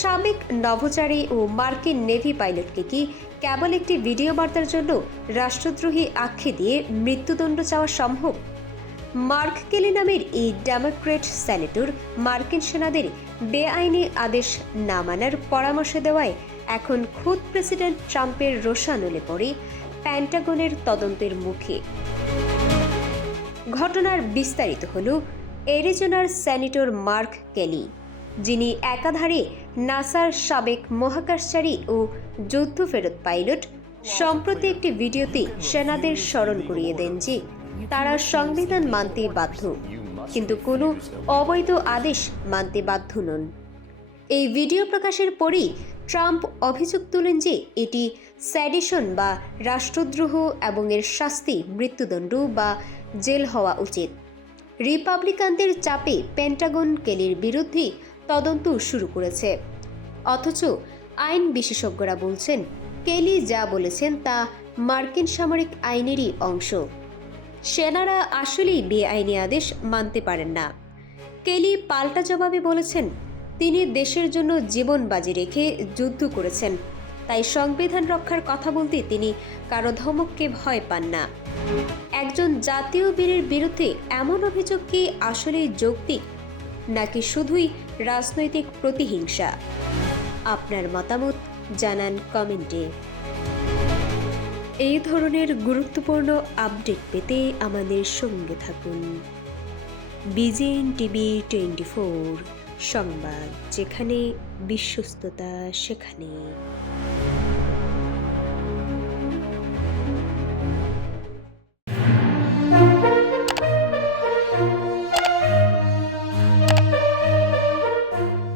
সাবেক নভোচারী ও মার্কিন নেভি পাইলটকে কি কেবল একটি ভিডিও বার্তার জন্য রাষ্ট্রদ্রোহী আখ্যে দিয়ে মৃত্যুদণ্ড চাওয়া সম্ভব? মার্ক কেলি নামের এই ডেমোক্রেট সেনেটর মার্কিন সেনাদের বেআইনি আদেশ না মানার পরামর্শ দেওয়ায় এখন খোদ প্রেসিডেন্ট ট্রাম্পের রোষানলে পড়ে প্যান্টাগনের তদন্তের মুখে। ঘটনার বিস্তারিত হল এরিজোনার সেনেটর মার্ক কেলি। যিনি একাধারে নাসার সাবেক মহাকাশচারী ও যুদ্ধ ফেরত পাইলট, সম্প্রতি একটি ভিডিওতে সেনাদের স্মরণ করিয়ে দেন যে তারা সংবিধান মানতে বাধ্য, কিন্তু কোনো অবৈধ আদেশ মানতে বাধ্য নন। এই ভিডিও প্রকাশের পরেই ট্রাম্প অভিযোগ তোলেন যে এটি স্যাডিশন বা রাষ্ট্রদ্রোহ এবং এর শাস্তি, মৃত্যুদণ্ড বা জেল হওয়া উচিত। রিপাবলিকানদের চাপে পেন্টাগন কেলির বিরুদ্ধে তদন্ত শুরু করেছে। অথচ আইন বিশেষজ্ঞরা বলছেন কেলি যা বলেছেন তা মার্কিন সামরিক আইনেরই অংশ। সেনারা আসলেই বেআইনি আদেশ মানতে পারেন না। কেলি পাল্টা জবাবে বলেছেন, তিনি দেশের জন্য জীবন বাজি রেখে যুদ্ধ করেছেন। তাই সংবিধান রক্ষার কথা বলতে তিনি কারও ধমককে ভয় পান না। একজন জাতীয় বীরের বিরুদ্ধে এমন অভিযোগ কি আসলেই যৌক্তিক? নাকি শুধুই রাজনৈতিক প্রতিহিংসা? আপনার মতামত জানান কমেন্টে। এই ধরনের গুরুত্বপূর্ণ আপডেট পেতে আমাদের সঙ্গে থাকুন। বিজেএন টিভি টোয়েন্টি ফোর সংবাদ, যেখানে বিশ্বস্ততা সেখানে